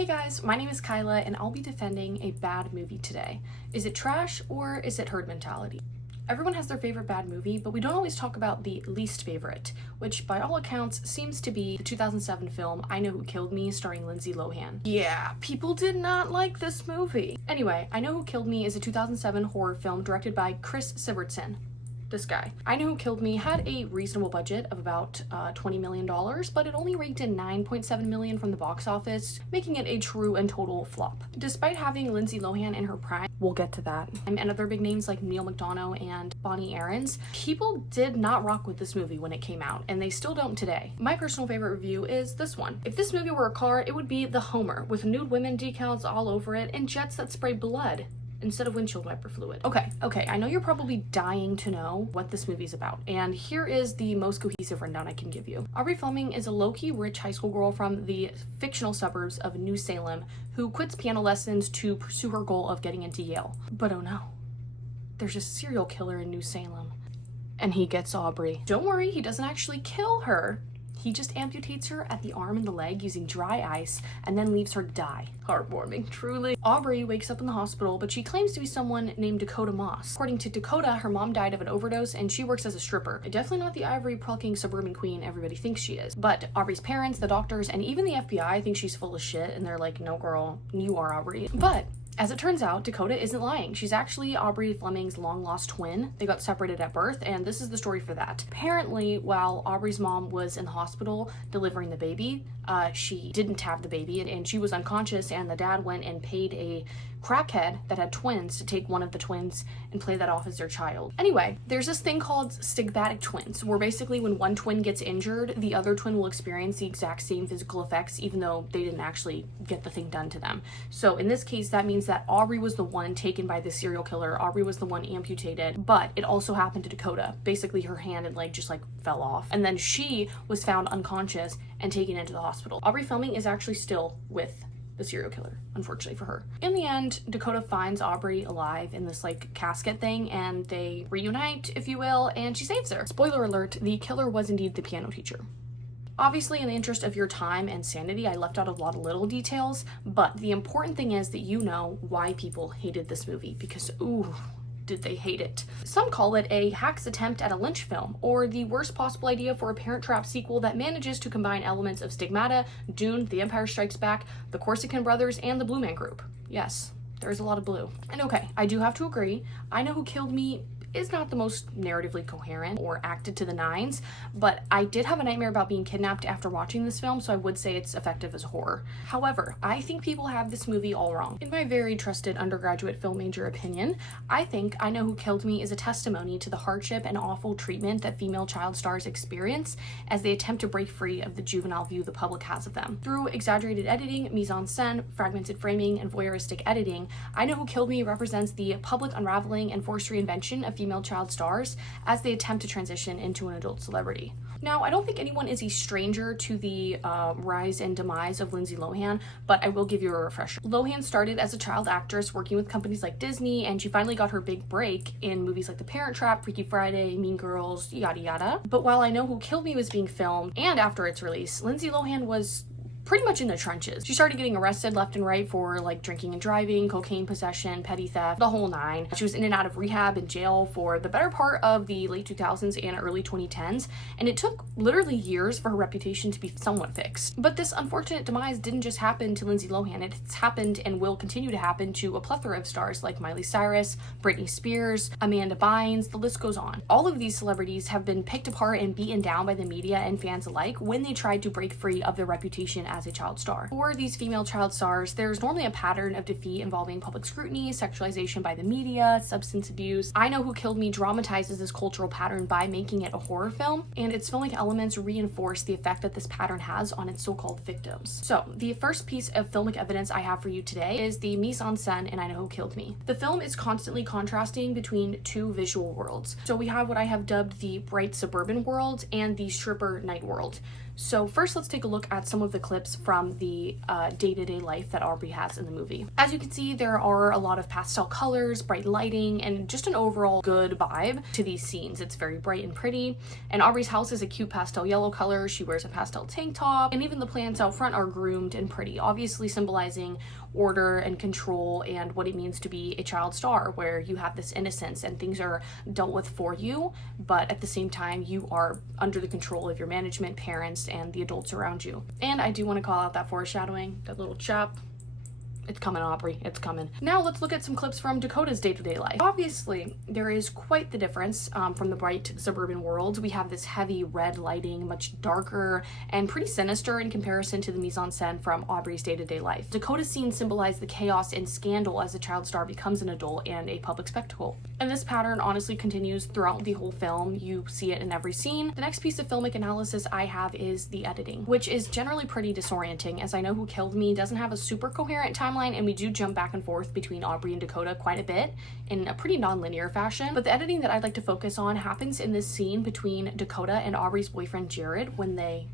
Hey guys, my name is Kyla and I'll be defending a bad movie today. Is it trash or is it herd mentality? Everyone has their favorite bad movie, but we don't always talk about the least favorite, which by all accounts seems to be the 2007 film I Know Who Killed Me starring Lindsay Lohan. Yeah, people did not like this movie. Anyway, I Know Who Killed Me is a 2007 horror film directed by Chris Sivertson. This guy. I Know Who Killed Me had a reasonable budget of about $20 million, but it only raked in $9.7 million from the box office, making it a true and total flop. Despite having Lindsay Lohan in her prime, we'll get to that, and other big names like Neil McDonough and Bonnie Aarons, people did not rock with this movie when it came out, and they still don't today. My personal favorite review is this one. If this movie were a car, it would be the Homer, with nude women decals all over it and jets that spray blood instead of windshield wiper fluid. Okay, I know you're probably dying to know what this movie's about, and here is the most cohesive rundown I can give you. Aubrey Fleming is a low-key rich high school girl from the fictional suburbs of New Salem who quits piano lessons to pursue her goal of getting into Yale. But oh no, there's a serial killer in New Salem, and he gets Aubrey. Don't worry, he doesn't actually kill her. He just amputates her at the arm and the leg using dry ice and then leaves her to die. Heartwarming, truly. Aubrey wakes up in the hospital, but she claims to be someone named Dakota Moss. According to Dakota, her mom died of an overdose and she works as a stripper. Definitely not the ivory-plucking suburban queen everybody thinks she is. But Aubrey's parents, the doctors, and even the FBI think she's full of shit, and they're like, no girl, you are Aubrey. But as it turns out, Dakota isn't lying. She's actually Aubrey Fleming's long-lost twin. They got separated at birth, and this is the story for that. Apparently, while Aubrey's mom was in the hospital delivering the baby, she didn't have the baby, and she was unconscious, and the dad went and paid a crackhead that had twins to take one of the twins and play that off as their child. Anyway, there's this thing called stigmatic twins, where basically when one twin gets injured, the other twin will experience the exact same physical effects even though they didn't actually get the thing done to them. So in this case, that means that Aubrey was the one taken by the serial killer, Aubrey was the one amputated, but it also happened to Dakota. Basically her hand and leg just like fell off, and then she was found unconscious and taken into the hospital. Aubrey Fleming is actually still with the serial killer, unfortunately for her. In the end, Dakota finds Aubrey alive in this like casket thing, and they reunite, if you will, and she saves her. Spoiler alert, the killer was indeed the piano teacher. Obviously, in the interest of your time and sanity, I left out a lot of little details, but the important thing is that you know why people hated this movie, because ooh, did they hate it. Some call it a hack's attempt at a Lynch film, or the worst possible idea for a Parent Trap sequel that manages to combine elements of Stigmata, Dune, The Empire Strikes Back, the Corsican Brothers, and the Blue Man Group. Yes, there's a lot of blue. And okay, I do have to agree, I Know Who Killed Me is not the most narratively coherent or acted to the nines, but I did have a nightmare about being kidnapped after watching this film, so I would say it's effective as horror. However, I think people have this movie all wrong. In my very trusted undergraduate film major opinion, I think I Know Who Killed Me is a testimony to the hardship and awful treatment that female child stars experience as they attempt to break free of the juvenile view the public has of them. Through exaggerated editing, mise-en-scène, fragmented framing, and voyeuristic editing, I Know Who Killed Me represents the public unraveling and forced reinvention of female child stars as they attempt to transition into an adult celebrity. Now, I don't think anyone is a stranger to the rise and demise of Lindsay Lohan, but I will give you a refresher. Lohan started as a child actress working with companies like Disney, and she finally got her big break in movies like The Parent Trap, Freaky Friday, Mean Girls, yada yada. But while I Know Who Killed Me was being filmed, and after its release, Lindsay Lohan was pretty much in the trenches. She started getting arrested left and right for like drinking and driving, cocaine possession, petty theft, the whole nine. She was in and out of rehab and jail for the better part of the late 2000s and early 2010s, and it took literally years for her reputation to be somewhat fixed. But this unfortunate demise didn't just happen to Lindsay Lohan, it's happened and will continue to happen to a plethora of stars like Miley Cyrus, Britney Spears, Amanda Bynes, the list goes on. All of these celebrities have been picked apart and beaten down by the media and fans alike when they tried to break free of their reputation as a child star. For these female child stars, there's normally a pattern of defeat involving public scrutiny, sexualization by the media, substance abuse. I Know Who Killed Me dramatizes this cultural pattern by making it a horror film, and its filmic elements reinforce the effect that this pattern has on its so-called victims. So, the first piece of filmic evidence I have for you today is the mise-en-scène in I Know Who Killed Me. The film is constantly contrasting between two visual worlds. So we have what I have dubbed the bright suburban world and the stripper night world. So first, let's take a look at some of the clips from the day-to-day life that Aubrey has in the movie. As you can see, there are a lot of pastel colors, bright lighting, and just an overall good vibe to these scenes. It's very bright and pretty, and Aubrey's house is a cute pastel yellow color. She wears a pastel tank top, and even the plants out front are groomed and pretty, obviously symbolizing order and control and what it means to be a child star, where you have this innocence and things are dealt with for you, but at the same time you are under the control of your management, parents, and the adults around you. And I do want to call out that foreshadowing, that little chop. It's coming, Aubrey, it's coming. Now let's look at some clips from Dakota's day-to-day life. Obviously, there is quite the difference from the bright suburban world. We have this heavy red lighting, much darker and pretty sinister in comparison to the mise-en-scène from Aubrey's day-to-day life. Dakota's scenes symbolize the chaos and scandal as a child star becomes an adult and a public spectacle. And this pattern honestly continues throughout the whole film. You see it in every scene. The next piece of filmic analysis I have is the editing, which is generally pretty disorienting, as I Know Who Killed Me doesn't have a super coherent timeline, and we do jump back and forth between Aubrey and Dakota quite a bit in a pretty non-linear fashion. But the editing that I'd like to focus on happens in this scene between Dakota and Aubrey's boyfriend Jared when they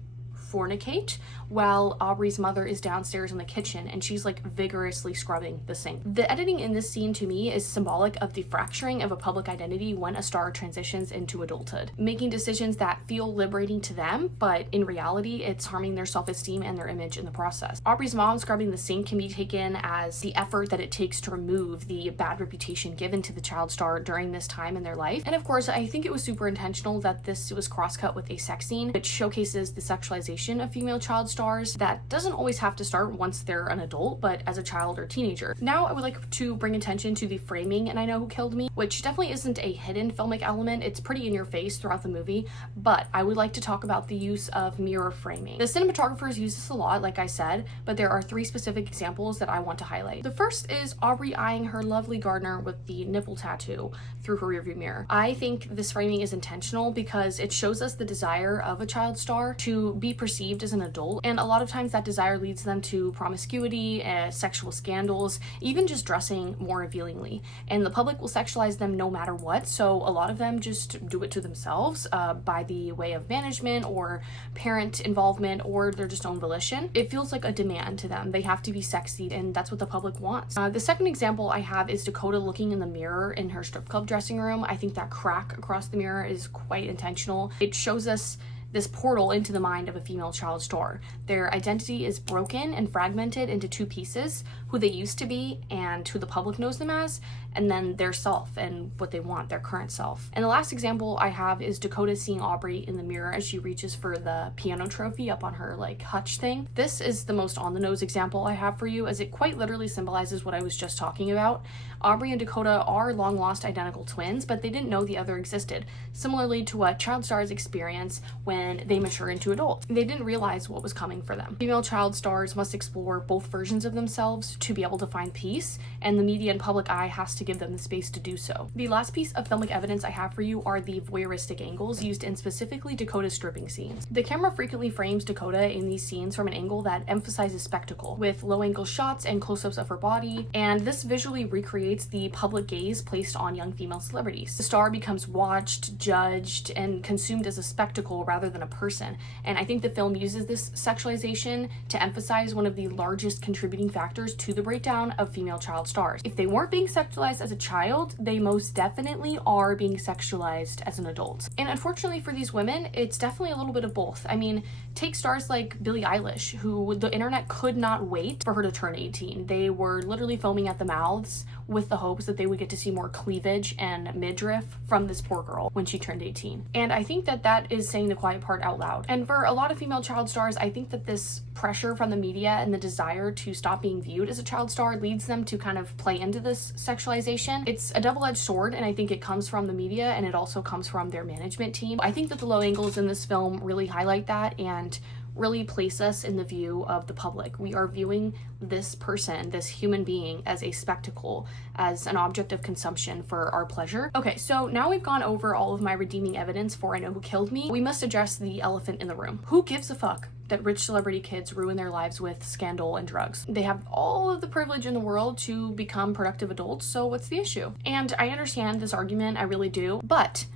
fornicate, while Aubrey's mother is downstairs in the kitchen and she's like vigorously scrubbing the sink. The editing in this scene to me is symbolic of the fracturing of a public identity when a star transitions into adulthood, making decisions that feel liberating to them, but in reality it's harming their self-esteem and their image in the process. Aubrey's mom scrubbing the sink can be taken as the effort that it takes to remove the bad reputation given to the child star during this time in their life. And of course, I think it was super intentional that this was cross-cut with a sex scene, which showcases the sexualization of female child stars that doesn't always have to start once they're an adult, but as a child or teenager. Now I would like to bring attention to the framing in I Know Who Killed Me, which definitely isn't a hidden filmic element. It's pretty in your face throughout the movie, but I would like to talk about the use of mirror framing. The cinematographers use this a lot, like I said, but there are 3 specific examples that I want to highlight. The first is Aubrey eyeing her lovely gardener with the nipple tattoo through her rearview mirror. I think this framing is intentional because it shows us the desire of a child star to be perceived as an adult, and a lot of times that desire leads them to promiscuity, sexual scandals, even just dressing more revealingly, and the public will sexualize them no matter what. So a lot of them just do it to themselves by the way of management or parent involvement or their just own volition. It feels like a demand to them. They have to be sexy, and that's what the public wants. The second example I have is Dakota looking in the mirror in her strip club dressing room. I think that crack across the mirror is quite intentional. It shows us this portal into the mind of a female child star. Their identity is broken and fragmented into 2 pieces, who they used to be and who the public knows them as, and then their self and what they want, their current self. And the last example I have is Dakota seeing Aubrey in the mirror as she reaches for the piano trophy up on her like hutch thing. This is the most on the nose example I have for you, as it quite literally symbolizes what I was just talking about. Aubrey and Dakota are long lost identical twins, but they didn't know the other existed, similarly to what child stars experience when they mature into adults. They didn't realize what was coming for them. Female child stars must explore both versions of themselves to be able to find peace, and the media and public eye has to give them the space to do so. The last piece of filmic evidence I have for you are the voyeuristic angles used in specifically Dakota's stripping scenes. The camera frequently frames Dakota in these scenes from an angle that emphasizes spectacle, with low-angle shots and close-ups of her body, and this visually recreates the public gaze placed on young female celebrities. The star becomes watched, judged, and consumed as a spectacle rather than a person, and I think the film uses this sexualization to emphasize one of the largest contributing factors to the breakdown of female child stars. If they weren't being sexualized as a child, they most definitely are being sexualized as an adult. And unfortunately for these women, it's definitely a little bit of both. I mean, take stars like Billie Eilish, who the internet could not wait for her to turn 18. They were literally foaming at the mouths with the hopes that they would get to see more cleavage and midriff from this poor girl when she turned 18. And I think that that is saying the quiet part out loud. And for a lot of female child stars, I think that this pressure from the media and the desire to stop being viewed as a child star leads them to kind of play into this sexualization. It's a double-edged sword, and I think it comes from the media and it also comes from their management team. I think that the low angles in this film really highlight that and really place us in the view of the public. We are viewing this person, this human being, as a spectacle, as an object of consumption for our pleasure. Okay, so now we've gone over all of my redeeming evidence for I Know Who Killed Me. We must address the elephant in the room. Who gives a fuck that rich celebrity kids ruin their lives with scandal and drugs? They have all of the privilege in the world to become productive adults, so what's the issue? And I understand this argument, I really do, but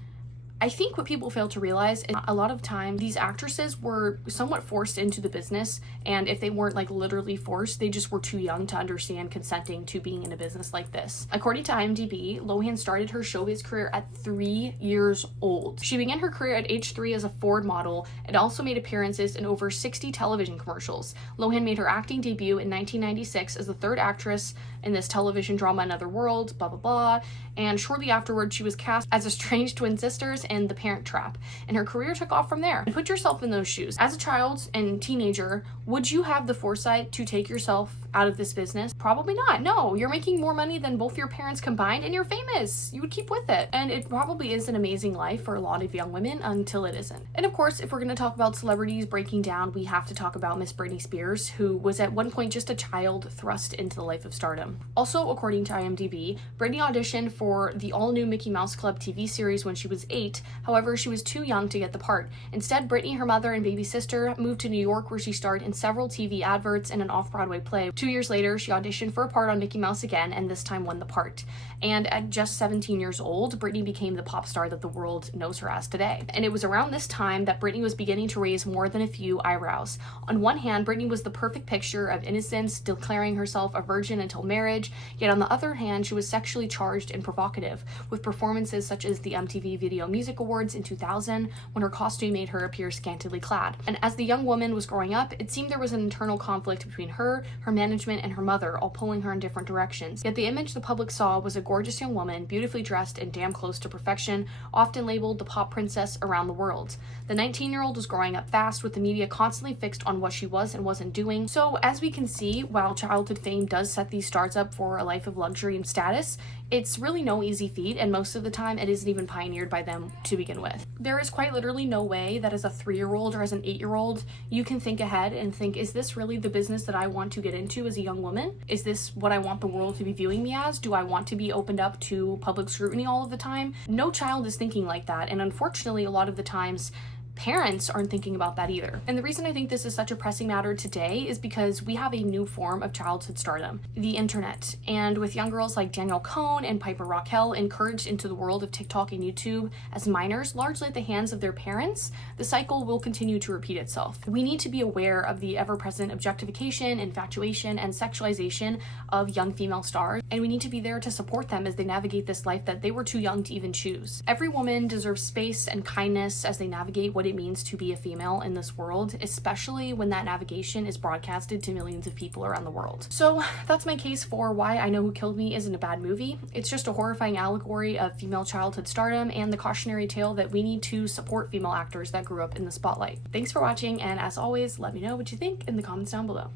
I think what people fail to realize is a lot of times these actresses were somewhat forced into the business, and if they weren't like literally forced, they just were too young to understand consenting to being in a business like this. According to IMDb, Lohan started her showbiz career at 3 years old. She began her career at age 3 as a Ford model and also made appearances in over 60 television commercials. Lohan made her acting debut in 1996 as the third actress in this television drama Another World, blah blah blah, and shortly afterwards she was cast as estranged twin sisters in The Parent Trap, and her career took off from there. And put yourself in those shoes. As a child and teenager, would you have the foresight to take yourself out of this business? Probably not. No, you're making more money than both your parents combined and you're famous. You would keep with it. And it probably is an amazing life for a lot of young women until it isn't. And of course, if we're going to talk about celebrities breaking down, we have to talk about Miss Britney Spears, who was at one point just a child thrust into the life of stardom. Also, according to IMDb, Britney auditioned for the all-new Mickey Mouse Club TV series when she was 8. However, she was too young to get the part. Instead, Britney, her mother, and baby sister moved to New York, where she starred in several TV adverts and an off-Broadway play. 2 years later, she auditioned for a part on Mickey Mouse again, and this time won the part. And at just 17 years old, Britney became the pop star that the world knows her as today. And it was around this time that Britney was beginning to raise more than a few eyebrows. On one hand, Britney was the perfect picture of innocence, declaring herself a virgin until marriage, yet on the other hand, she was sexually charged and provocative, with performances such as the MTV Video Music Awards in 2000, when her costume made her appear scantily clad. And as the young woman was growing up, it seemed there was an internal conflict between her management, and her mother, all pulling her in different directions. Yet the image the public saw was a gorgeous young woman, beautifully dressed and damn close to perfection, often labeled the pop princess around the world. The 19-year-old was growing up fast, with the media constantly fixed on what she was and wasn't doing. So as we can see, while childhood fame does set these stars up for a life of luxury and status, it's really no easy feat, and most of the time it isn't even pioneered by them to begin with. There is quite literally no way that as a 3-year-old or as an 8-year-old you can think ahead and think, is this really the business that I want to get into as a young woman? Is this what I want the world to be viewing me as? Do I want to be opened up to public scrutiny all of the time? No child is thinking like that, and unfortunately a lot of the times parents aren't thinking about that either. And the reason I think this is such a pressing matter today is because we have a new form of childhood stardom, the internet. And with young girls like Danielle Cohn and Piper Raquel encouraged into the world of TikTok and YouTube as minors, largely at the hands of their parents, the cycle will continue to repeat itself. We need to be aware of the ever-present objectification, infatuation, and sexualization of young female stars, and we need to be there to support them as they navigate this life that they were too young to even choose. Every woman deserves space and kindness as they navigate what it means to be a female in this world, especially when that navigation is broadcasted to millions of people around the world. So that's my case for why I Know Who Killed Me isn't a bad movie. It's just a horrifying allegory of female childhood stardom and the cautionary tale that we need to support female actors that grew up in the spotlight. Thanks for watching, and as always, let me know what you think in the comments down below.